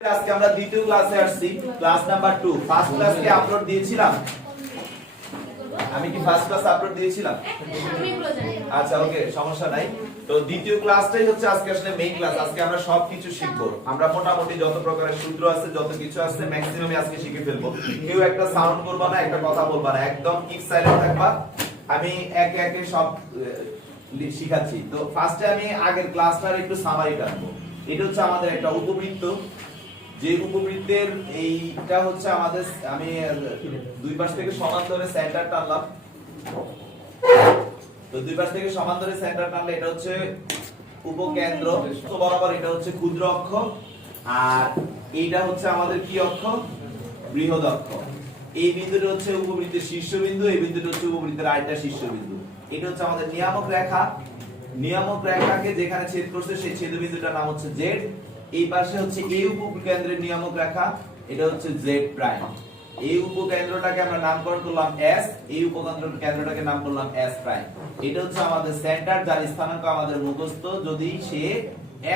আজকে আমরা দ্বিতীয় ক্লাসে আসছি, ক্লাস নাম্বার 2। ফার্স্ট ক্লাসকে আপলোড দিয়েছিলাম, আমি কি ফার্স্ট ক্লাস আপলোড দিয়েছিলাম? আচ্ছা, ওকে, সমস্যা নাই। তো দ্বিতীয় ক্লাসটাই হচ্ছে আজকে আসলে মেইন ক্লাস। আজকে আমরা সবকিছু শিখবো। আমরা মোটামুটি যত প্রকারের সূত্র আছে, যত কিছু আছে, ম্যাক্সিমাম আজকে শিখে ফেলবো। কেউ একটা সাউন্ড করবা না, একটা কথা বলবা না, একদম কিপ সাইলেন্ট থাকবা। আমি একে একে সব শিখাচ্ছি। তো ফার্স্টে আমি আগের ক্লাসটার একটু সামারি টানবো। এটা হচ্ছে আমাদের একটা উপবৃত্ত, যে উপবৃত্তের এইটা হচ্ছে আমাদের, আমি দুই পাশ থেকে সমান ধরে সেন্টার টানলাম। তো দুই পাশ থেকে সমান ধরে সেন্টার টানলে এটা হচ্ছে উপকেন্দ্র, তো বরাবর এটা হচ্ছে ক্ষুদ্র অক্ষ, আর এইটা হচ্ছে আমাদের কি অক্ষ? বৃহৎ অক্ষ। এই বিন্দুটা হচ্ছে উপবৃত্তের শীর্ষবিন্দু, এই বিন্দুটা হচ্ছে উপবৃত্তের আরেকটা শীর্ষবিন্দু। এটা হচ্ছে আমাদের নিয়ামক রেখা। নিয়ামক রেখাকে যেখানে ছেদ করছে সেই ছেদবিন্দুটার নাম হচ্ছে জেড। এই পাশে হচ্ছে এই উপকেন্দ্রের নিয়ামক রেখা, এটা হচ্ছে জেড প্রাইম। এই উপকেন্দ্রটাকে আমরা নামকরণ করলাম এস, এই উপকেন্দ্রটাকে নাম করলাম এস প্রাইম। এটা হচ্ছে আমাদের সেন্টার, যার স্থানাঙ্ক আমাদের মুখস্থ যদি সে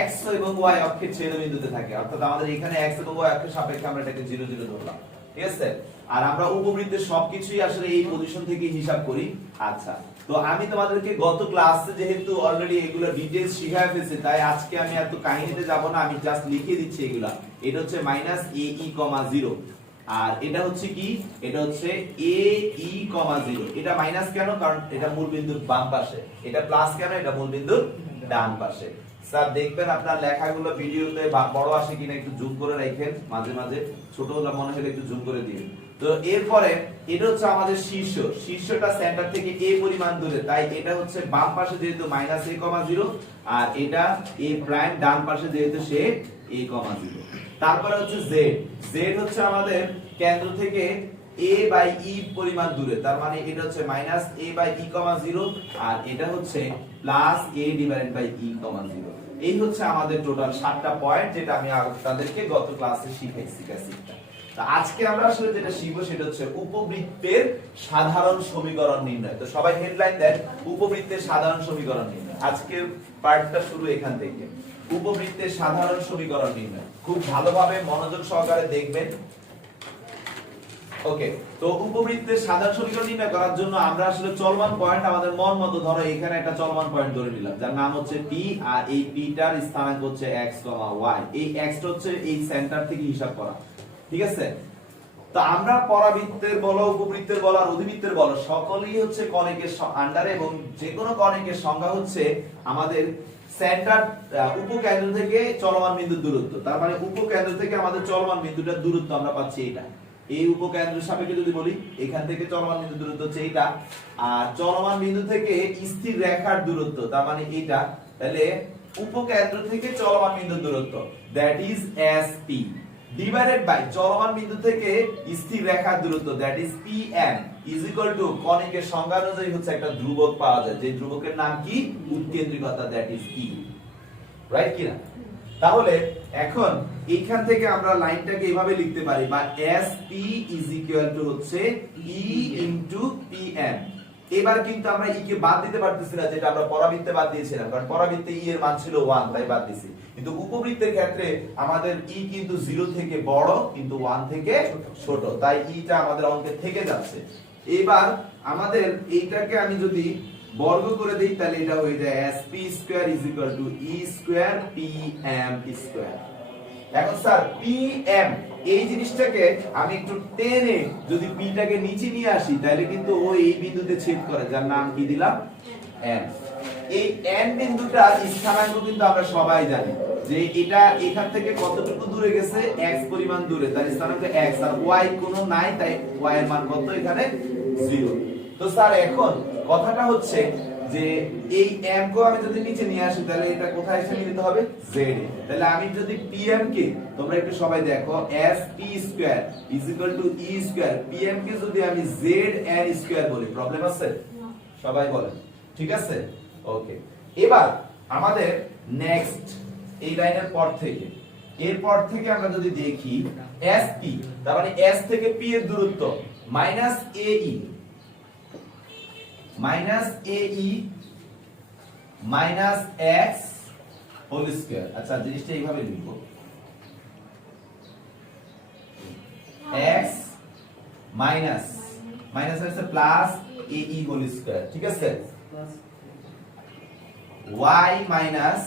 এক্স এবং ওয়াই অক্ষের ছেদবিন্দুতে থাকে। অর্থাৎ আমাদের এখানে এক্স এবং ওয়াই অক্ষের সাপেক্ষে আমরা এটাকে 0 0 ধরলাম, ঠিক আছে? আর আমরা উপবৃত্তের সবকিছুই আসলে এই পজিশন থেকে হিসাব করি। আচ্ছা, তো আমি তোমাদেরকে গত ক্লাসে যেহেতু অলরেডি এগুলো ডিটেইলস শিখায় ফেলেছি, তাই আজকে আমি এত কাহিনীতে যাব না, আমি জাস্ট লিখে দিচ্ছি এগুলা। এটা হচ্ছে -ae,0, আর এটা হচ্ছে কি? এটা হচ্ছে ae,0। এটা মাইনাস কেন? কারণ এটা মূলবিন্দুর বাম পাশে। এটা প্লাস কেন? এটা মূলবিন্দুর ডান পাশে। স্যার দেখবেন আপনার লেখাগুলো ভিডিওতে বড় আসে কিনা একটু জুম করে রাখেন, মাঝে মাঝে ছোট হলে মনে হলে একটু জুম করে দিবেন। তো এরপরে এটা হচ্ছে আমাদের শীর্ষ, শীর্ষটা সেন্টার থেকে a পরিমাণ দূরে, তাই এটা হচ্ছে বাম পাশে যেহেতু -a,0, আর এটা a প্রাইম ডান পাশে যেহেতু সে a,0। তারপরে হচ্ছে z, z হচ্ছে আমাদের কেন্দ্র থেকে a/e পরিমাণ দূরে, তার মানে এটা হচ্ছে -a/e,0, আর এটা হচ্ছে +a/e,0। এই হচ্ছে আমাদের টোটাল 7টা পয়েন্ট, যেটা আমি আপনাদেরকে গত ক্লাসে শিখাইছি। তো আজকে আমরা আসলে যেটা শিখবো সেটা হচ্ছে উপবৃত্তের সাধারণ সমীকরণ নির্ণয়। তো সবাই হেডলাইন দেন, উপবৃত্তের সাধারণ সমীকরণ নির্ণয়। আজকের পার্টটা শুরু এখান থেকে, উপবৃত্তের সাধারণ সমীকরণ নির্ণয়। খুব ভালোভাবে মনোযোগ সহকারে দেখবেন। ওকে, তো উপবৃত্তের সাধারণ সমীকরণ নির্ণয় করার জন্য আমরা আসলে চলমান পয়েন্ট আমাদের মন মতো, ধরো এখানে একটা চলমান পয়েন্ট ধরে নিলাম যার নাম হচ্ছে p, আর এই p টার স্থানাঙ্ক হচ্ছে x, y। এই x টা হচ্ছে এই সেন্টার থেকে হিসাব করা, ঠিক আছে? তো আমরা পরাবৃত্তের বলো, উপবৃত্তের বলো, আর অধিবৃত্তের বলো, সকলেই হচ্ছে কনিকের আন্ডারে, এবং যে কোনো কনিকের সংজ্ঞা হচ্ছে আমাদের সেন্টার, উপকেন্দ্র থেকে চলমান বিন্দুর দূরত্ব। তার মানে উপকেন্দ্র থেকে আমাদের চলমান বিন্দুটার দূরত্ব আমরা পাচ্ছি এটা। এই উপকেন্দ্রের সাপেক্ষে যদি বলি, এখান থেকে চলমান বিন্দুর দূরত্ব হচ্ছে এটা, আর চলমান বিন্দু থেকে স্থির রেখার দূরত্ব, তার মানে এটা। তাহলে উপকেন্দ্র থেকে চলমান বিন্দুর দূরত্ব, that is SP, divided by চলমান বিন্দু থেকে স্থির রেখার দূরত্ব, that is PM, is equal to কনিকের সংজ্ঞা অনুযায়ী হচ্ছে একটা ধ্রুবক পাওয়া যায়, যে ধ্রুবকের নাম কি? উৎকেন্দ্রিকতা, দ্যাট ইজ E, রাইট কিনা? তাহলে এখন এইখান থেকে আমরা লাইনটাকে এভাবে লিখতে পারি, বা SP ইজ ইকুয়াল টু হচ্ছে E ইনটু PM। এবার কিন্তু আমরা E কে বাদ দিতে পারতেছি না, যেটা আমরা পরাবৃত্তে বাদ দিয়েছিলাম, কারণ পরাবৃত্তে E এর মান ছিল 1, তাই বাদ দিছি। কিন্তু উপবৃত্তের ক্ষেত্রে আমাদের E কিন্তু 0 থেকে বড়, কিন্তু 1 থেকে ছোট, তাই E টা আমাদের অঙ্কে থেকে যাচ্ছে। এবার আমাদের এইটাকে আমি যদি বর্গ করে দেই, তাহলে এটা হয়ে যায় SP square is equal to E square PM square. এখন স্যার PM এই জিনিসটাকে আমি একটু টেনে যদি p টাকে নিচে নিয়ে আসি, তাহলে কিন্তু ও এই বিন্দুতে ছেদ করে, যার নাম কি দিলাম? N। এই N বিন্দুটার স্থানাঙ্ক কিন্তু আমরা সবাই জানি যে এটা এখান থেকে কতটুকু দূরে গেছে? x পরিমাণ দূরে, তার স্থানাঙ্ক x, আর y কোনো নাই, তাই y এর মান কত? এখানে 0। তো স্যার এখন কথাটা হচ্ছে যে এই m কে আমি যদি নিচে নিয়ে আসি, তাহলে এটা কোথায় এসে মিলিত হবে? z এ। তাহলে আমি যদি pm কে, তোমরা একটু সবাই দেখো, SP square is equal to E square, pm কে যদি আমি zn স্কয়ার বলি, প্রবলেম আছে? সবাই বলেন, ঠিক আছে? ওকে, এবার আমাদের নেক্সট এই লাইনের পর থেকে, এরপর থেকে আমরা যদি দেখি SP, তার মানে S থেকে P এর দূরত্ব -AE minus x whole square. আচ্ছা, জিনিসটা এইভাবে লিখবো, মাইনাস মাইনাস হচ্ছে plus A E whole square, ঠিক আছে, y মাইনাস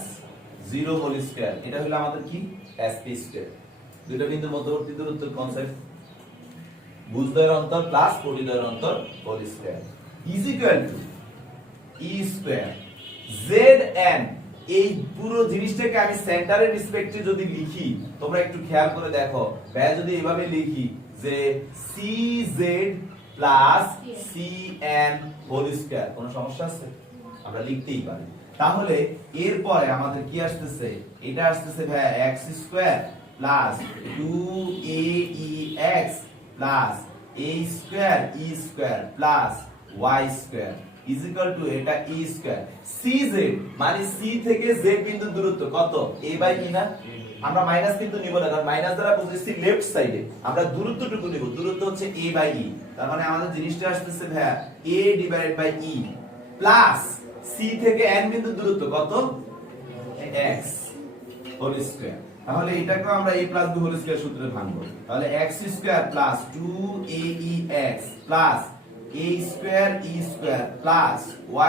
0 হোল স্কয়ার, এটা হলো আমাদের কি sp স্কয়ার। দুটো বিন্দুর মধ্যবর্তী দূরত্ব কনসেপ্ট, ভুজদ্বয়ের অন্তর প্লাস পরিদ্বয়ের অন্তর whole square is equal to E square zn। এই পুরো জিনিসটাকে আমি সেন্টারের রেসপেক্টে যদি লিখি, তোমরা একটু খেয়াল করে দেখো, ভাই যদি এভাবে লিখি যে cz plus cn whole square, কোনো সমস্যা আছে? আমরা লিখতেই পারি। তাহলে এরপরে আমাদের কি আসতেছে, এটা আসতেছে ভাই x square plus 2aex plus a square e square plus y square is equal two এটা e স্কয়ার cz, মানে c থেকে z বিন্দুর দূরত্ব কত, a বাই e না? আমরা মাইনাস কিন্তু নিব না, কারণ মাইনাস দ্বারা বুঝেছি লেফট সাইডে, আমরা দূরত্বটুকু নিব, দূরত্ব হচ্ছে a বাই e, তার মানে আমাদের জিনিসটা আসতেছে ভাই a divided by e plus c থেকে n বিন্দুর দূরত্ব কত, x হোল স্কয়ার। তাহলে এটাকে আমরা a plus b whole square সূত্রে ভাঙবো, তাহলে x square plus 2aex plus a square e square plus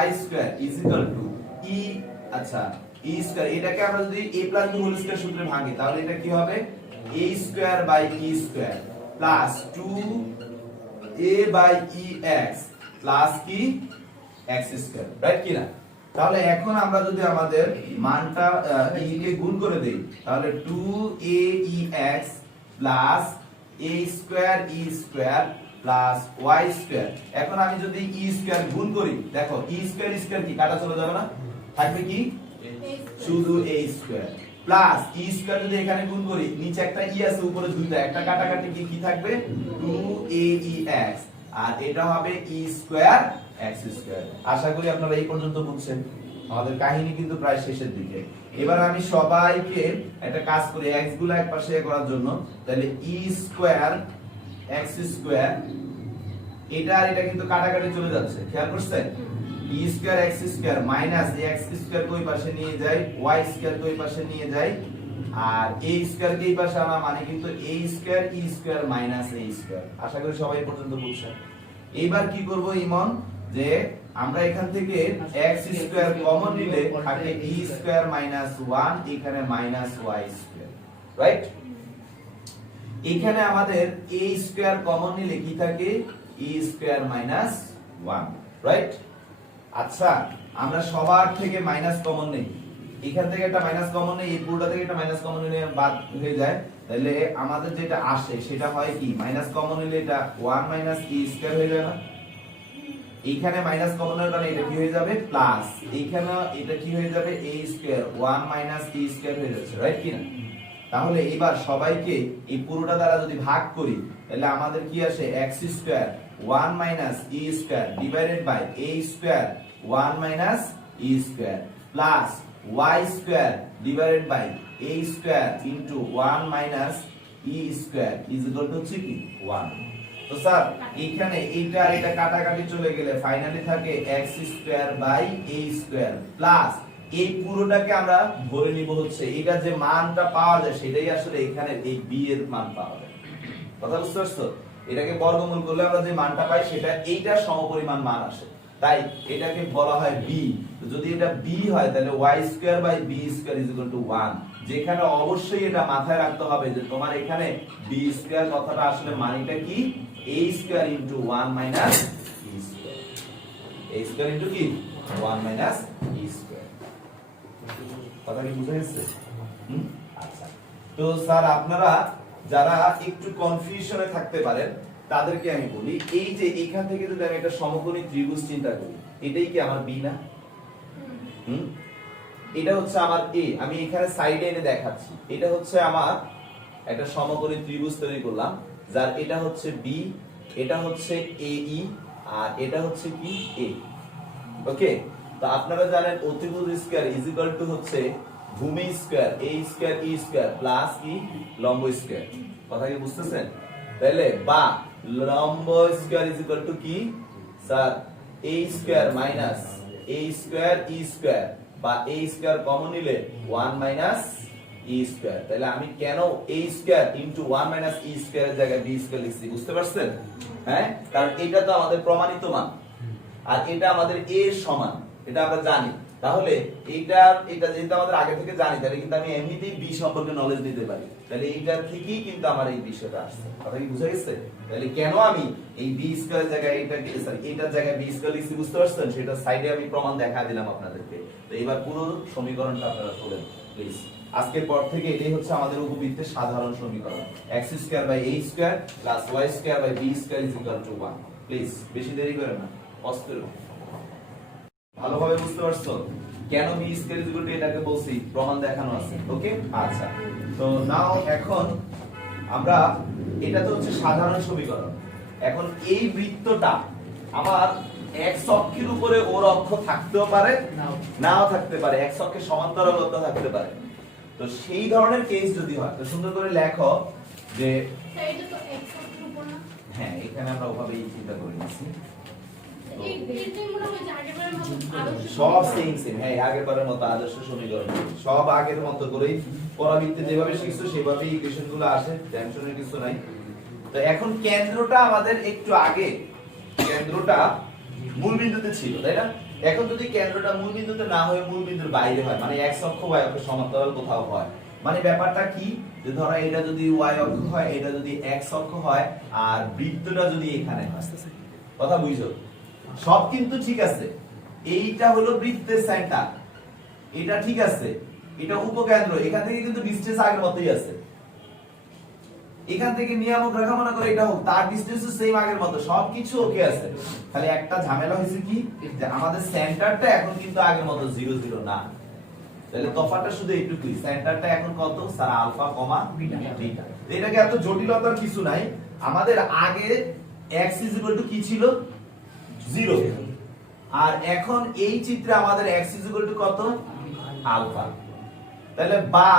y square is equal to e, আচ্ছা e স্কয়ার, এটাকে আমরা যদি a plus b whole square সূত্রে ভাঙি তাহলে এটা কি হবে a square by e square plus 2a by ex plus কি x স্কয়ার, রাইট কি না? তাহলে এখন আমরা যদি আমাদের মানটা e কে গুণ করে দেই তাহলে 2aex plus a square e square plus y square. এখন আমি যদি e স্কয়ার গুণ করি, দেখো e স্কয়ার স্কয়ার কি কাটা চলে যাবে না, থাকবে কি শুধু a square plus e square, যদি এখানে গুণ করি নিচে একটা e আছে উপরে দুইটা, একটা কাটাকাটি কি থাকবে 2aex, আর এটা হবে e স্কয়ার x স্কয়ার। আশা করি আপনারা এই পর্যন্ত বুঝছেন, আমাদের কাহিনী কিন্তু প্রায় শেষের দিকে। এবার আমি সবাইকে একটা কাজ করি x গুলো একপাশে করার জন্য, তাহলে e স্কয়ার x স্কয়ার, এটা আর এটা কিন্তু কাটাকাটি চলে যাচ্ছে, খেয়াল করছেন, e square x square minus x square কই পাশে নিয়ে যাই, y স্কয়ার কই পাশে নিয়ে যাই, আর a স্কয়ার কে এই পাশে আনা, মানে কিন্তু a square e square minus a square. আশা করি সবাই এই পর্যন্ত বুঝছেন। এবার কি করব ইমন, যে আমরা এখান থেকে x স্কয়ার কমন নিলে থাকে e স্কয়ার মাইনাস 1, এখানে মাইনাস y স্কয়ার, রাইট? এখানে আমাদের a স্কয়ার কমন নিলে কি থাকে e স্কয়ার মাইনাস 1, রাইট? আচ্ছা, আমরা সবার থেকে মাইনাস কমন নেই, এখান থেকে একটা মাইনাস কমন নেই, এই পুরোটা থেকে একটা মাইনাস কমন নিলে বাদ হয়ে যায়, তাহলে আমাদের যেটা আসে সেটা হয় কি, মাইনাস কমন নিলে এটা 1 মাইনাস e স্কয়ার হয়ে যায় না? এইখানে মাইনাস কমনের কারণে এটা কি হয়ে যাবে প্লাস, এইখানে এটা কি হয়ে যাবে a square 1 minus e square হয়ে যাচ্ছে, রাইট কি না? তাহলে এবার সবাইকে এই পুরোটা দ্বারা যদি ভাগ করি তাহলে আমাদের কি আসে x square 1 minus e square divided by a square 1 minus e square plus y square divided by a square into 1 minus e square is equal to কি 1। তো স্যার এখানে এইটা আর এটা কাটাকাটি চলে গেলে ফাইনালি থাকে x square by a square plus এই পুরোটাকে আমরা ধরে নিব হচ্ছে এটা যে মানটা পাওয়া যায় সেটাই আসলে এখানে এই b এর মান পাওয়া যায়, কথা বুঝতে পারছো? এটাকে বর্গমূল করলে আমরা যে মানটা পাই সেটা এইটার সমপরিমাণ মান আসে, তাই এটাকে বলা হয় b। তো যদি এটা b হয় তাহলে y square by b square is equal to 1, যেখানে অবশ্যই এটা মাথায় রাখতে হবে যে তোমার এখানে b স্কয়ার কথাটা আসলে মানেটা কি a square into 1 minus e square, a square into কি 1 মাইনাস e স্কয়ার। কথা কি বুঝা গেছে? আচ্ছা, তো স্যার আপনারা যারা একটু কনফিউশনে থাকতে পারেন তাদেরকে আমি বলি, এই যে এখান থেকে যদি আমি একটা সমকোণী ত্রিভুজ চিন্তা করি, এটাই কি আমার b না? এটা হচ্ছে আমার a, আমি এখানে সাইডে এনে দেখাচ্ছি, এটা হচ্ছে আমার একটা সমকোণী ত্রিভুজ তৈরি করলাম যার এটা হচ্ছে b, এটা হচ্ছে ae, আর এটা হচ্ছে কি a, ওকে? তো আপনারা জানেন অতিভুজ স্কয়ার ইজ ইকুয়াল টু হচ্ছে ভূমি square a square e square plus কি লম্ব স্কয়ার, কথা কি বুঝতেছেন? তাহলে বা লম্ব স্কয়ার ইজ ইকুয়াল টু কি sir a square minus a square e square, বা a স্কয়ার কমন নিলে 1 মাইনাস e স্কয়ার। তাহলে আমি কেন a square into 1 minus e square এর জায়গায় b স্কয়ার লিখছি, বুঝতে পারছেন? হ্যাঁ, কারণ এটা তো আমাদের প্রমাণিত মান আর এটা আমাদের a এর সমান, এটা আমরা জানি। তাহলে এটা যেহেতু আমাদের আগে থেকে জানি, তাহলে কিন্তু আমি এমনিতেই b সম্পর্কে নলেজ নিতে পারি। তাহলে এইটা থেকেই কিন্তু আমার এই বিষয়টা আসছে। কথা কি বুঝা গেছে? তাহলে কেন আমি এই b স্কয়ার জায়গায় এটার জায়গায় b স্কয়ার লিখছি বুঝতে পারছেন? সেটা সাইডে আমি প্রমাণ দেখা দিলাম আপনাদেরকে। তো এবার পুরো সমীকরণটা আপনারা তোলেন প্লিজ। আজকের পর থেকে এটাই হচ্ছে আমাদের উপবৃত্তের সাধারণ সমীকরণ, x square by a square plus y square by b square is equal to 1। Please বেশি দেরি করেন না, কষ্ট করে ভালোভাবে বুঝতে পারছো কেন b square is equal two, এটাকে বলছি প্রমাণ দেখানো আছে। ওকে, আচ্ছা। তো নাও এখন আমরা, এটা তো হচ্ছে সাধারণ সমীকরণ। এখন এই বৃত্তটা আমার x অক্ষের উপরে ওর অক্ষ থাকতেও পারে নাও থাকতে পারে, x অক্ষের সমান্তরালও থাকতে পারে। তো সেই ধরনের কেস যদি হয় তো সুন্দর করে লেখো যে এটা তো x অক্ষের উপর না। হ্যাঁ, এখানে আমরা ওভাবেই চিন্তা করে নিছি। এটাই মনে হয় যে আগেরবারের মতো আদর্শ সব সেম হ্যাঁ, আগেরবারের মতো আদর্শ সমীকরণ, সব আগের মতো করেই পরাবৃত্তে যেভাবে শিখছো সেভাবেই ইকুয়েশন গুলো আসে, টেনশনের কিছু নাই। তো এখন কেন্দ্রটা আমাদের একটু আগে, কেন্দ্রটা মূল বিন্দুতে ছিল, তাই না? এখন যদি কেন্দ্রটা মূল বিন্দুতে না হয়ে মূল বিন্দুর বাইরে হয়, মানে x অক্ষ y অক্ষের সমান্তরাল কোথাও হয়, মানে ব্যাপারটা কি, যে ধরো এটা যদি y অক্ষ হয়, এটা যদি x অক্ষ হয়, আর বৃত্তটা যদি এখানে হয়, কথা বুঝছো? সব কিন্তু ঠিক আছে। এইটা হলো বৃত্তের সেন্টার, এটা ঠিক আছে, এটা উপকেন্দ্র, এখান থেকে কিন্তু ডিসটেন্স আগের মতই আছে। এখান থেকে নিয়ামক রেখা মনে করে এটা হোক, তার ডিসটেন্সও সেম আগের মতো, সবকিছু ওকে আছে। খালি একটা ঝামেলা হয়েছে কি, যে আমাদের সেন্টারটা এখন কিন্তু আগের মতো 0 0 না। তাহলে তফাৎটা শুধু এইটুকুই, সেন্টারটা এখন কত স্যার, আলফা কমা বিটা। এটাকে এত জটিলতার কিছু নাই। আমাদের আগে x কি ছিল, 0, আর এখন এই চিত্রে আমাদের x কত, আলফা। তাহলে বা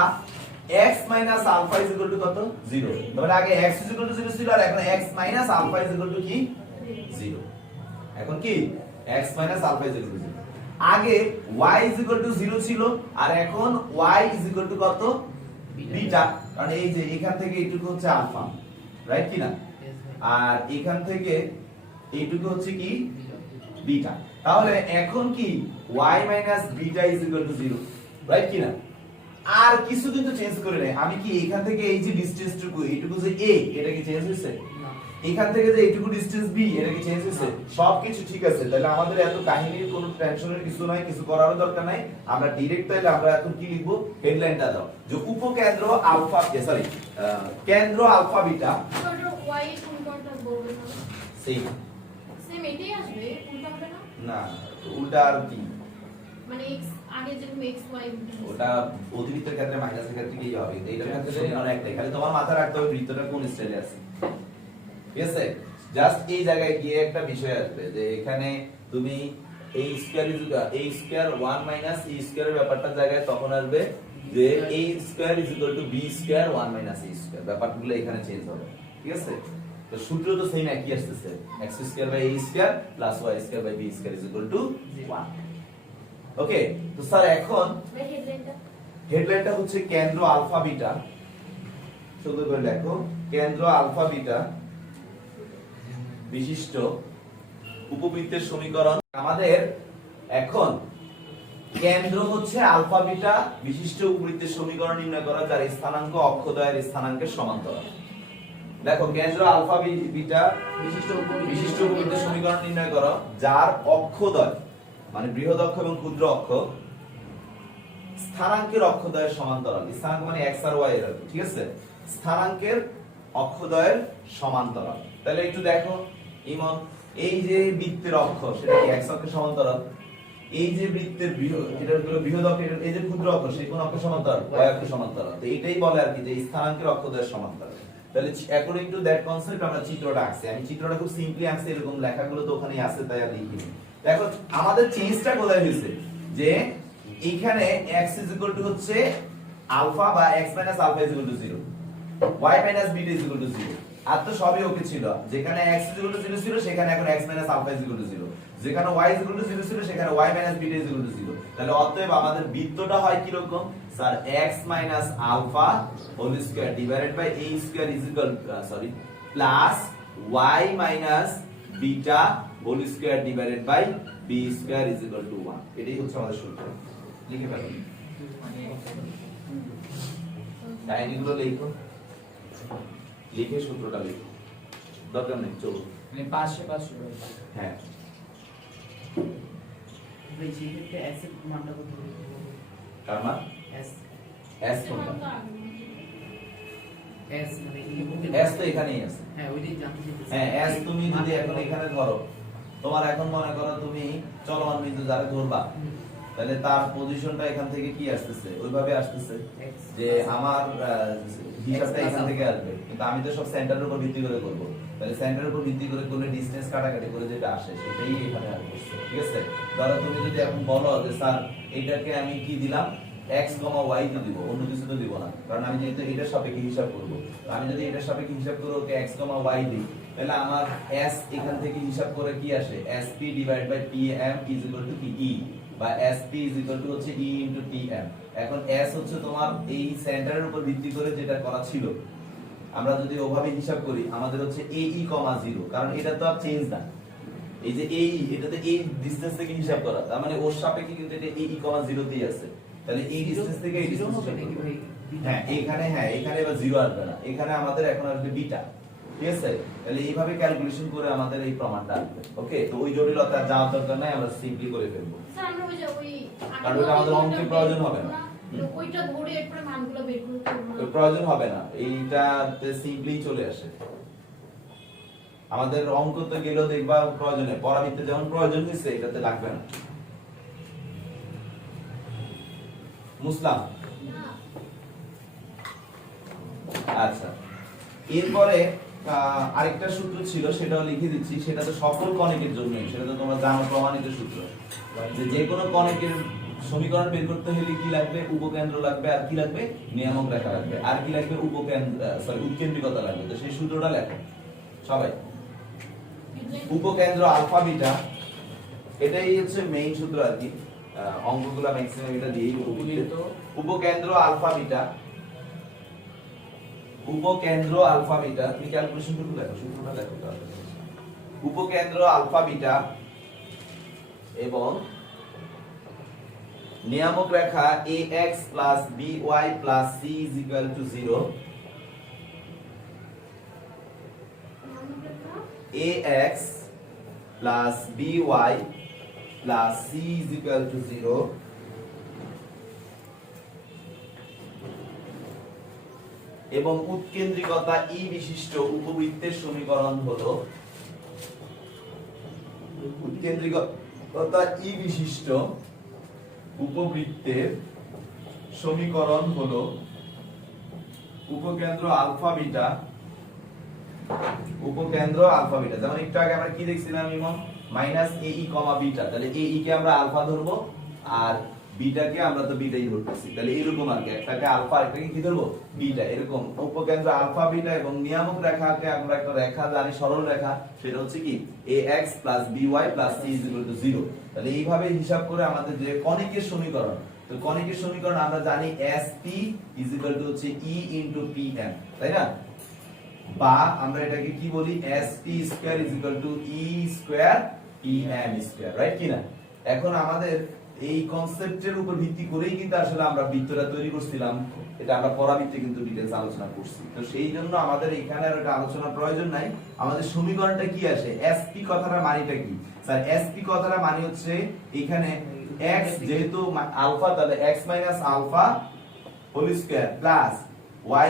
x আলফা কত, 0। তাহলে আগে x 0 ছিল, আর এখন x আলফা কি 0। এখন কি x আলফা 0। আগে y 0 ছিল, আর এখন y কত, বিটা। কারণ এই যে এখান থেকে এইটুকু হচ্ছে আলফা, রাইট কি না? আর এখান থেকে এইটুকু হচ্ছে কি বিটা। তাহলে এখন কি y বিটা 0, রাইট কি না? আর কিছু কিন্তু চেঞ্জ করে নাই। আমি কি এখান থেকে এই যে ডিসটেন্সটুকু, এইটুকু যে a, এটা কি চেঞ্জ হইছে? এখান থেকে যে এইটুকু ডিসটেন্স b, এটা কি চেঞ্জ হইছে? সবকিছু ঠিক আছে। তাহলে আমাদের এত কাহিনীর কোনো টেনশনের কিছু নাই, কিছু করারও দরকার নাই। আমরা ডাইরেক্ট তাহলে আমরা এখন কি লিখবো, হেডলাইনটা দাও যে উপকেন্দ্র আলফা, সরি কেন্দ্র আলফা বিটা, ওটা y এর কোনটা বলবেন না? সেম এটাই আসবে, উল্টা হবে না? না, উল্টা আর কি, মানে x আগে যেরকম x y ওটা অতিরিক্তের ক্ষেত্রে মাইনাসের ক্ষেত্রে কি হবে, এইটার ক্ষেত্রে অনেকটাই। খালি তোমার মাথায় রাখতে হবে বৃত্তটা কোন স্টাইলে আছে, ঠিক আছে? জাস্ট এই জায়গায় গিয়ে একটা বিষয় আসবে যে এখানে তুমি a square a square 1 minus e স্কয়ারের ব্যাপারটা জায়গায় তখন আসবে যে a square b square 1 minus e square, ব্যাপারগুলো এখানে চেঞ্জ হবে, ঠিক আছে? তো সূত্র তো সেম একই আসছে, x square by a square plus y square by b square 1। Okay, তো স্যার এখন হেডলাইনটা হচ্ছে কেন্দ্র আলফা বিটা, সুন্দর করে লেখো, কেন্দ্র আলফা বিটা বিশিষ্ট উপবৃত্তের সমীকরণ। আমাদের এখন কেন্দ্র হচ্ছে আলফা বিটা বিশিষ্ট উপবৃত্তের সমীকরণ নির্ণয় করা, যার স্থানাঙ্ক অক্ষদ্বয়ের স্থানাঙ্কের সমান্তরাল। দেখো, কেন্দ্র আলফা বিটা বিশিষ্ট উপবৃত্তের সমীকরণ নির্ণয় করো, যার অক্ষদ্বয় মানে বৃহৎ অক্ষ এবং ক্ষুদ্র অক্ষ স্থানাঙ্কের অক্ষদ্বয়ের সমান্তরাল। স্থানাঙ্ক মানে x আর y এর, ঠিক আছে? স্থানাঙ্কের অক্ষদ্বয়ের সমান্তরাল। তাহলে একটু দেখো ইমন, এই যে বৃত্তের অক্ষ সেটা কি x অক্ষের সমান্তরাল, এই যে বৃত্তের এটা হলো বৃহৎ অক্ষ, এই যে ক্ষুদ্র অক্ষ সেই কোন অক্ষের সমান্তরাল, y অক্ষের সমান্তরাল। তো এটাই বলে আর কি যে স্থানাঙ্কের অক্ষদ্বয়ের সমান্তরাল। তাহলে অ্যাকর্ডিং টু দ্যাট কনসেপ্ট আমরা চিত্রটা আঁকছি। আমি চিত্রটা খুব সিম্পলি আঁকছি, এরকম লেখাগুলো তো ওখানেই আছে তাই আর লিখিনি। দেখো আমাদের চেঞ্জটা কোথায় হয়েছে, যে এইখানে x হচ্ছে আলফা বা x আলফা 0, y বিটা 0, আর তো সবই ওকে ছিল। যেখানে x 0 ছিল সেখানে এখন x আলফা 0, যেখানে y 0 ছিল সেখানে y বিটা 0। তাহলে অতএব আমাদের বৃত্তটা হয় কি রকম sir, x alpha whole square divided by a square is equal plus y minus beta whole square divided by b square is equal to 1 এটাই হচ্ছে আমাদের সূত্র লিখে ফেলো লাইনগুলো লিখো লিখে সূত্রটা লিখো দরকার নেই চলো মানে পাশে পাশে হ্যাঁ ভাই সেক্ষেত্রে s এর মানটা কত হবে? কার মান s s কোনটা s মানে s তো এখানেই আছে হ্যাঁ ওইটাই জানতে চাইতেছি। হ্যাঁ s তুমি যদি এখন এখানে ধরো তোমার এখন মনে করো তুমি চলমান বিন্দু যারা ধরবা তাহলে তার পজিশনটা এখান থেকে কি আসতেছে ওইভাবে আসতেছে x যে আমার হিসাবটা এখান থেকে আসবে কিন্তু আমি তো সব সেন্টারের উপর ভিত্তি করে করব তাহলে সেন্টারের উপর ভিত্তি করে করলে ডিসটেন্স কাটাকাটি করে যেটা আসে সেটাই এখানে আসবে ঠিক আছে ধরো তুমি যদি এখন বলো যে স্যার এটাকে আমি কি দিলাম x, y তে দিব অন্য কিছু তো দিব না কারণ আমি যেহেতু এটার সাপেক্ষে হিসাব করব আমি যদি এটার সাপেক্ষে হিসাব করে ওকে x, y দিই তাহলে আমার s এখান থেকে হিসাব করে কি আসে sp pm কি e বা sp হচ্ছে e tm এখন s হচ্ছে তোমার এই সেন্টারের উপর ভিত্তি করে যেটা করা ছিল আমরা যদি ওভাবে হিসাব করি আমাদের হচ্ছে ae, 0 কারণ এটা তো আর চেঞ্জ না এই যে ae এটাতে এই ডিসটেন্স থেকে হিসাব করা তার মানে ওর সাপেক্ষে কিন্তু এটা ae, 0 তেই আছে তাহলে এই ডিসটেন্স থেকে এই ডিসটেন্স হবে নাকি ভাই? হ্যাঁ এখানে এবার 0 আসবে না এখানে আমাদের এখন আসবে বিটা ঠিক আছে তাহলে এইভাবে ক্যালকুলেশন করে আমাদের এই প্রমাণটা আসবে ওকে তো ওই জটিলতা যাওয়ার দরকার নাই আমরা সিম্পলি করে ফেলবো স্যার আমরা ওই যে ওই কারণ ওটা আমাদের অঙ্কের প্রয়োজন হবে না ওইটা ধরে এরপরে মানগুলো বের করতে হবে ওই প্রয়োজন হবে না এইটাতে সিম্পলি চলে আসে আমাদের অঙ্ক তো গেলেও দেখবা প্রয়োজনে পরাবৃত্তে যেমন প্রয়োজন হয়েছে এটাতে লাগবে না মুসলাম না আচ্ছা এরপরে আরেকটা সূত্র ছিল সেটাও লিখে দিচ্ছি সেটা তো সকল কণিকের জন্যই সেটা তো তোমরা জানো প্রমাণিত সূত্র যে কোনো কণিকের সমীকরণ বের করতে হলে কি লাগবে উপকেন্দ্র লাগবে আর কি লাগবে নিয়ামক রেখা লাগবে আর কি লাগবে উৎকেন্দ্রিকতা লাগবে তো সেই সূত্রটা লেখো সবাই উপকেন্দ্র আলফা বিটা এটাই হচ্ছে মেইন সূত্র আর কি অঙ্কগুলো ম্যাক্সিমাম এটা দিয়েই উপকেন্দ্র আলফা বিটা তুমি ক্যালকুলেশন করতে দেখো সূত্রটা দেখো উপকেন্দ্র আলফা বিটা এবং নিয়ামক রেখা ax by c 0 ax by c 0 এবং উৎকেন্দ্রিকতা ই বিশিষ্ট উপবৃত্তের সমীকরণ হলো উৎকেন্দ্রিকতা ই বিশিষ্ট উপবৃত্তের সমীকরণ হলো উপকেন্দ্র আলফা বিটা যেমন একটু আগে আমরা কি দেখছিলাম ইমন -ae, বিটা তাহলে ae কে আমরা আলফা ধরবো আর বিটাকে আমরা তো বিটাই ধরতেছি তাহলে এরকম আর কি একটাকে আলফা একটাকে কি ধরবো বিটা এরকম উপকেন্দ্র আলফা বিটা এবং নিয়ামক রেখাকে আমরা একটা রেখা জানি সরল রেখা সেটা হচ্ছে কি ax by c 0 তাহলে এইভাবে হিসাব করে আমাদের যে কণিকের সমীকরণ তো কণিকের সমীকরণ আমরা জানি sp হচ্ছে e pm তাই না বা আমরা এটাকে কি বলি sp square e square pm square right কি না এখন আমাদের এই কনসেপ্টের উপর ভিত্তি করেই কিন্তু আসলে আমরা বৃত্তটা তৈরি করছিলাম এটা আমরা পরাবৃত্তে কিন্তু ডিটেইলস আলোচনা করছি তো সেই জন্য আমাদের এখানে আর একটা আলোচনা প্রয়োজন নাই আমাদের সমীকরণটা কি আসে sp কথাটা মানেটা কি স্যার sp কথাটা মানে হচ্ছে এখানে x যেহেতু আলফা তাহলে x alpha whole square plus y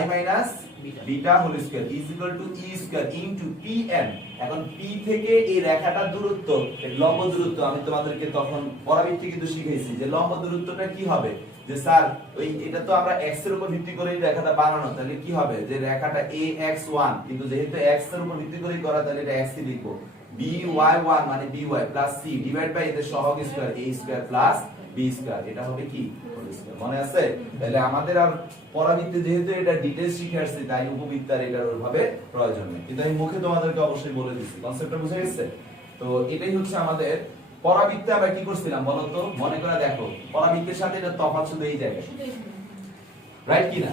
beta whole square is equal to e square into pm এখন p থেকে এই রেখাটার দূরত্ব এই লম্ব দূরত্ব আমি তোমাদেরকে তখন পরাবৃত্তে কিন্তু শিখাইছি যে লম্ব দূরত্বটা কি হবে যে স্যার ওই এটা তো আমরা x এর উপর ভিত্তি করে এই রেখাটা বানানো তাহলে কি হবে যে রেখাটা ax1 কিন্তু যেহেতু x এর উপর ভিত্তি করে করা তাহলে এটা x লিখবো by1 মানে by plus c divide by এর সহগ square a square plus b square এটা হবে কি মনে আছে তাহলে আমাদের আর পরাবৃত্তে যেহেতু এটা ডিটেইলস শিখে আসছে তাই উপবৃত্তার এটার ওইভাবে প্রয়োজন নেই কিন্তু আমি মুখে তোমাদেরকে অবশ্যই বলে দিচ্ছি কনসেপ্টটা বুঝে গেছে তো এটাই হচ্ছে আমাদের পরাবৃত্তে আমরা কি করছিলাম বলো তো মনে করে দেখো পরাবৃত্তের সাথে এটা তফাৎ শুধু এই জায়গায় রাইট কি না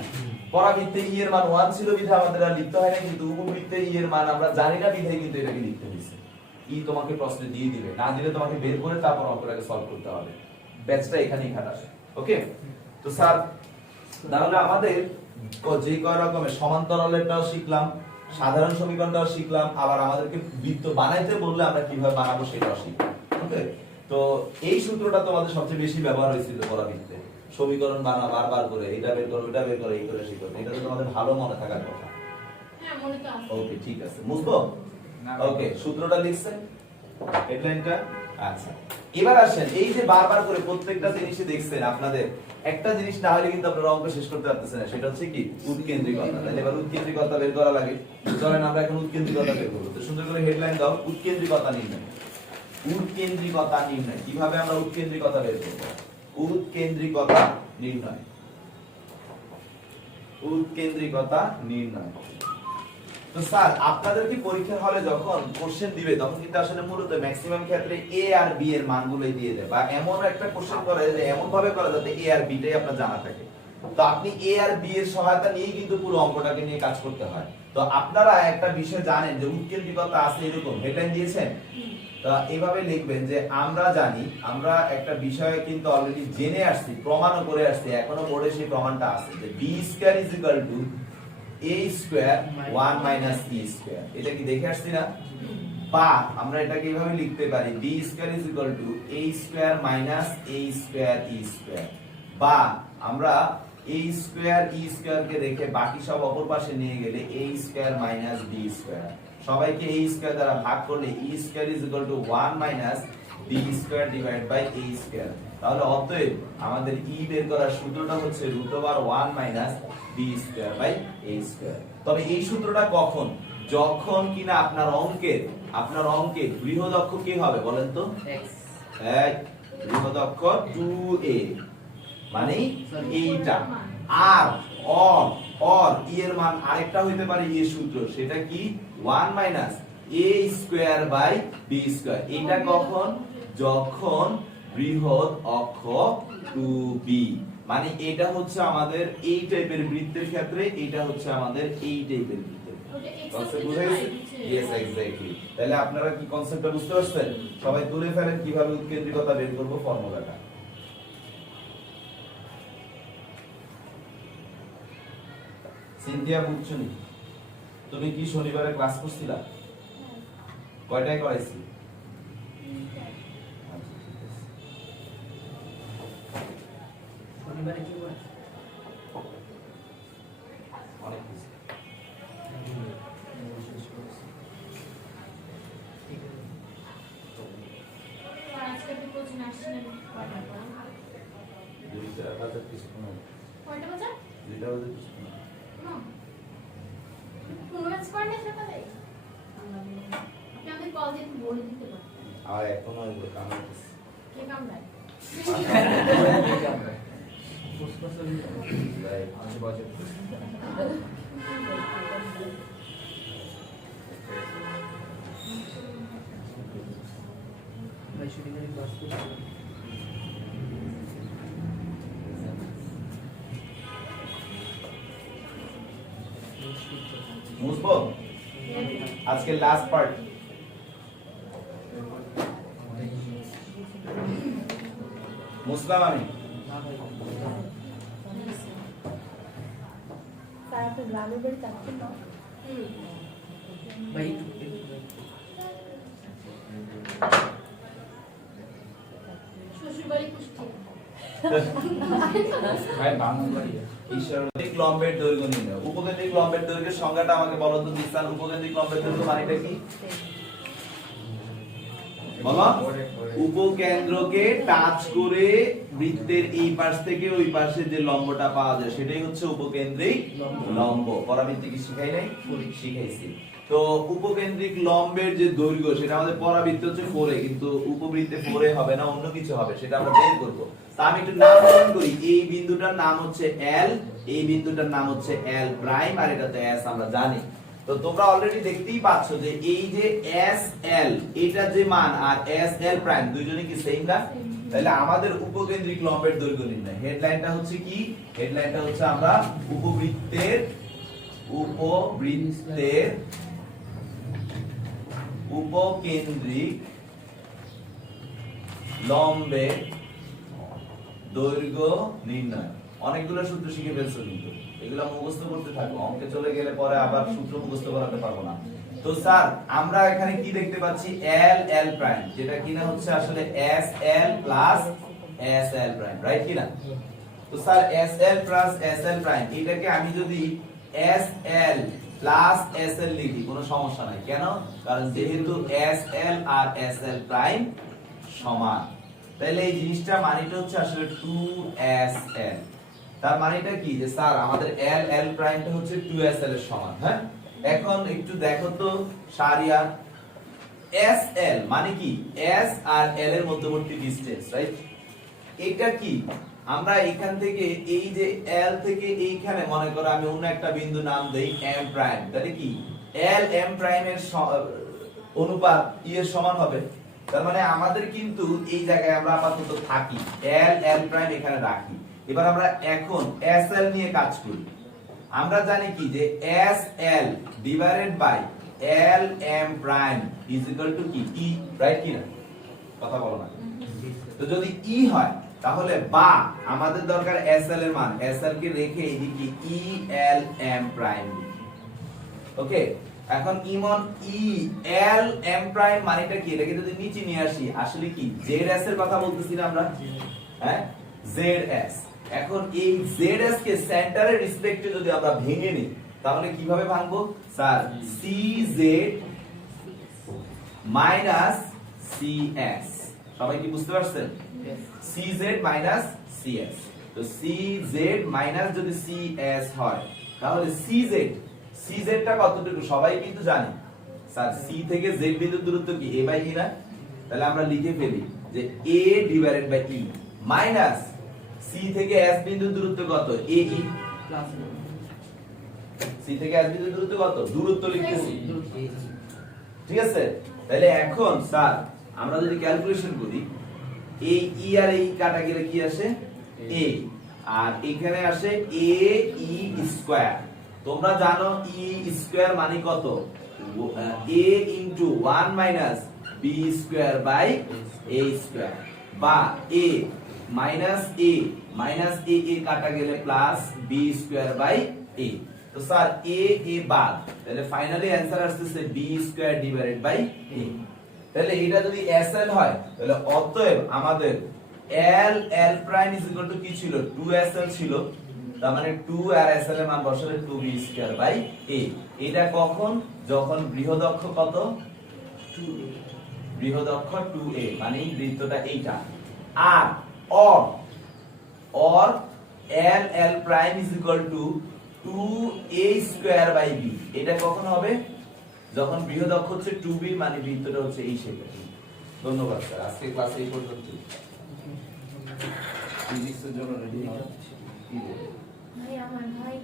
পরাবৃত্তে ই এর মান 1 ছিল বিধায় আমাদের আর লিখতে হয় না, কিন্তু উপবৃত্তে ই এর মান আমরা জানি না বিধায় কিন্তু এটাকে লিখতে হয়েছে। ই তোমাকে প্রশ্নে দিয়ে দিবে, না দিলে তোমাকে বের করে তারপর অঙ্কটাকে সলভ করতে হবে। ব্যাচটা এখানেই খাটাস। ওকে, তো স্যার তাহলে আমাদের যে কয় রকমের সমান্তরালেরটাও শিখলাম, সাধারণ সমীকরণটাও শিখলাম, আবার আমাদেরকে বৃত্ত বানাইতে বললে আমরা কিভাবে বানাবো সেটাও শিখলাম। ওকে, তো এই সূত্রটা তোমাদের সবচেয়ে বেশি ব্যবহার হয়েছিল পরাবৃত্তে, সমীকরণ বানা বারবার করে এটা বের করো ওটা বের করো এই করে সেই করে, এটা তো তোমাদের ভালো মনে থাকার কথা। হ্যাঁ মনে তো আছে। ওকে ঠিক আছে, বুঝবো? ওকে, সূত্রটা লিখছেন, হেডলাইনটা। আচ্ছা, এবার আসেন এই যে বারবার করে প্রত্যেকটা জিনিসই দেখছেন, আপনাদের একটা জিনিস না হলে কিন্তু আপনারা অঙ্ক শেষ করতে পারতেছেন না, সেটা হচ্ছে কি উৎকেন্দ্রিকতা। তাহলে এবার উৎকেন্দ্রিকতা বের করা লাগে। চলেন আমরা এখন উৎকেন্দ্রিকতা বের করব। তো সুন্দর করে হেডলাইন দাও, উৎকেন্দ্রিকতা নির্ণয়। উৎকেন্দ্রিকতা নির্ণয়, কিভাবে আমরা উৎকেন্দ্রিকতা বের করব? উৎকেন্দ্রিকতা নির্ণয়। উৎকেন্দ্রিকতা নির্ণয়। তো স্যার আপনাদের কি পরীক্ষার হলে যখন কোশ্চেন দিবে তখন কিন্তু আসলে মূলত ম্যাক্সিমাম ক্ষেত্রে এ আর বি এর মানগুলোই দিয়ে দেয়, বা এমন একটা কোশ্চেন করে যে এমন ভাবে করে যাতে এ আর বি টাই আপনার জানা থাকে। তো আপনি এ আর বি এর সহায়তা নিয়েই কিন্তু পুরো অঙ্কটাকে নিয়ে কাজ করতে হয়। তো আপনারা একটা বিষয় জানেন যে উৎকেন্দ্রিকতা আছে, এরকম হেডলাইন দিয়েছেন। তো এইভাবে লিখবেন যে আমরা জানি, আমরা একটা বিষয় কিন্তু অলরেডি জেনে আসছি, প্রমাণও করে আসছি, এখনো বোর্ডে সেই প্রমাণটা আছে যে B square is equal to a square 1 minus e square. এটা কি দেখে আসছি না? বা আমরা এটাকে এইভাবে লিখতে পারি b square is equal to a square minus a square e square. বা আমরা a স্কয়ার e স্কয়ার কে রেখে বাকি সব অপর পাশে নিয়ে গেলে a square minus b square. সবাইকে a স্কয়ার দ্বারা ভাগ করলে e square is equal to 1 minus b square divide by a square. তাহলে অতএব আমাদের e বের করার সূত্রটা হচ্ছে √1 minus b square by a square. তবে এই সূত্রটা কখন? যখন কিনা আপনার অঙ্কে বৃহৎ অক্ষর কি হবে বলেন তো? x এক বৃহৎ অক্ষর 2a মানে এইটা, আর অর ই এর মান আরেকটা হইতে পারে এই সূত্র, সেটা কি 1 minus a square by b square. এটা কখন? যখন বৃহৎ অক্ষর 2b, মানে এটা হচ্ছে আমাদের এই টাইপের বৃত্তের ক্ষেত্রে, এটা হচ্ছে আমাদের এই টাইপের বৃত্তের। কনসেপ্ট বুঝা গেছে? Yes exactly. তাহলে আপনারা কি কনসেপ্টটা বুঝতে পারছেন? সবাই তুলে ফেলেন কিভাবে উৎকেন্দ্রিকতা বের করব ফর্মুলাটা। সিনথিয়া বুঝছনি, তুমি কি শনিবারে ক্লাস করছিলা? কয়টায় করাইছি? শনিবারে কি করে? অনেক কিছু। আজকে তো কোচিং আসছেন কয়টা পড়া? 2টা বাজে কিছু না। কয়টা বাজে? 2টা বাজে কিছু না। না। পুরো স্কয়ারটা সকালে। আপনি আমাদের কল দিয়ে বলে দিতে পারেন। আর এখনো ওই কাম করতেছি। কে কামড়ায়? ভাই শনিবারে ক্লাস করতে মুসবো আজকে লাস্ট পার্ট। মুসলাম আমি না ভাই স্যার আপনি গ্রামের বাড়ি যাচ্ছেন না? ভাই শ্বশুরবাড়ি কুষ্টিয়া। ভাই বাংলাবাড়ি ঈশ্বরিক লম্বের দৈর্ঘ্য নির্ণয়। উপকেন্দ্রিক লম্বের দৈর্ঘ্যের সংজ্ঞাটা আমাকে বলো তো দিশান। উপকেন্দ্রিক লম্বের দৈর্ঘ্য মানেটা কি বলো? উপকেন্দ্রকে টাচ করে বৃত্তের এই পাশ থেকে ওই পাশে যে লম্বটা পাওয়া যায় সেটাই হচ্ছে উপকেন্দ্রিক লম্ব। পরাবৃত্তি কি শিখাই নাই? শিখাইছি। তো উপকেন্দ্রিক লম্বের যে দৈর্ঘ্য সেটা আমাদের পরাবৃত্ত হচ্ছে 4a, কিন্তু উপবৃত্তে 4a হবে না, অন্য কিছু হবে, সেটা আমরা বের করব। তা আমি একটু নামকরণ করি। এই বিন্দুটার নাম হচ্ছে L, এই বিন্দুটার নাম হচ্ছে L প্রাইম, আর এটা তো S আমরা জানি। তো তোমরা অলরেডি দেখতেই পাচ্ছ যে এই যে SL এটা যে মান আর SL প্রাইম দুইজনই কি সেম না? তাহলে আমাদের উপকেন্দ্রিক লম্বের দৈর্ঘ্য নির্ণয়। হেডলাইনটা হচ্ছে কি? হেডলাইনটা হচ্ছে আমরা উপবৃত্তের উপকেন্দ্রিক লম্বের দৈর্ঘ্য নির্ণয়। অনেকগুলো সূত্র শিখে ফেলছো কিন্তু এগুলো মুখস্থ করতে থাকো, অঙ্কে চলে গেলে পরে আবার সূত্র মুখস্থ করাতে পারবো না। তো স্যার আমরা এখানে কি দেখতে পাচ্ছি? এল এল প্রাইম, যেটা কিনা হচ্ছে আসলে S L plus S L prime, right কিনা? তো sir S L plus S L prime এটাকে আমি যদি S L plus S L লিখি কোনো সমস্যা নাই। কেন? কারণ যেহেতু এস এল আর এস এল প্রাইম সমান, তাহলে এই জিনিসটা মানেটা হচ্ছে আসলে 2SL। তার মানেটা কি? যে স্যার আমাদের L L প্রাইমটা হচ্ছে 2SL এর সমান। হ্যাঁ, এখন একটু দেখো তো সারিয়া, SL মানে কি? S আর L এর মধ্যবর্তী ডিসটেন্স, রাইট? এটা কি? আমরা এখান থেকে এই যে L থেকে এইখানে মনে করো আমি অন্য একটা বিন্দু নাম দেই M প্রাইম, তাহলে কি L M প্রাইমের অনুপাত E এর সমান হবে। তার মানে আমাদের কিন্তু এই জায়গায় আমরা আপাতত থাকি, L L প্রাইম এখানে রাখি। এবার আমরা এখন SL নিয়ে কাজ করি। আমরা জানি কি যে SL divided by L M prime is equal to কি? E, রাইট কি না? কথা বলো না। তো যদি E হয় তাহলে বা আমাদের দরকার SL এর মান, SL কে রেখে এদিকে E L M প্রাইম। ওকে, এখন ইমন ই এল এম প্রাইম মানেটা কি? এটাকে যদি নিচে নিয়ে আসি আসলে কি জেড এস এর কথা বলতেছি না আমরা? হ্যাঁ, জেড এস। এখন এই জেড এস কে সেন্টারের রেসপেক্টে যদি আমরা ভেঙে নিই তাহলে কিভাবে ভাঙবো? Sir C Z minus C S, সবাই কি বুঝতে পারছেন? C Z minus C S. তো সি জেড মাইনাস যদি সি এস হয় তাহলে সি জেড, সি জেড টা কতটুকু সবাই কিন্তু জানি। স্যার সি থেকে জেড বিন্দুর দূরত্ব কি? a বাই e না? তাহলে আমরা লিখে ফেলি যে a divided by e minus C থেকে s বিন্দুর দূরত্ব কত? a e প্লাস সি থেকে s বিন্দুর দূরত্ব কত? দূরত্ব লিখতেছি, ঠিক আছে? তাহলে এখন স্যার আমরা যদি ক্যালকুলেশন করি এই e আর এই কাটা গেলে কি আসে? a, আর এখানে আসে a e স্কয়ার। তোমরা জানো e স্কয়ার মানে কত? a into 1 minus b square by a square, বা a minus a minus a a কাটা গেলে plus b square by a। তো স্যার a a বাদ, তাহলে ফাইনালি অ্যানসার আসছে b square divided by a। তাহলে এটা যদি SL হয় তাহলে অতএব আমাদের L L prime is equal to কি ছিল? 2SL ছিল। তার মানে 2 আর SL এর মান বসালে 2b স্কয়ার বাই a। এটা কখন? যখন বৃহদক্ষ কত? 2a, বৃহদক্ষ 2a মানে বৃত্তটা এইটা। আর or L L prime is equal to 2a square by b। এটা কখন হবে? যখন বৃহদক্ষ হচ্ছে 2b মানে বৃত্তটা হচ্ছে এই শেপের। ধন্যবাদ স্যার, আজকে ক্লাসে এই পর্যন্ত। ফিজিক্সের জন্য রেডি হন। ভাই আমার ভাই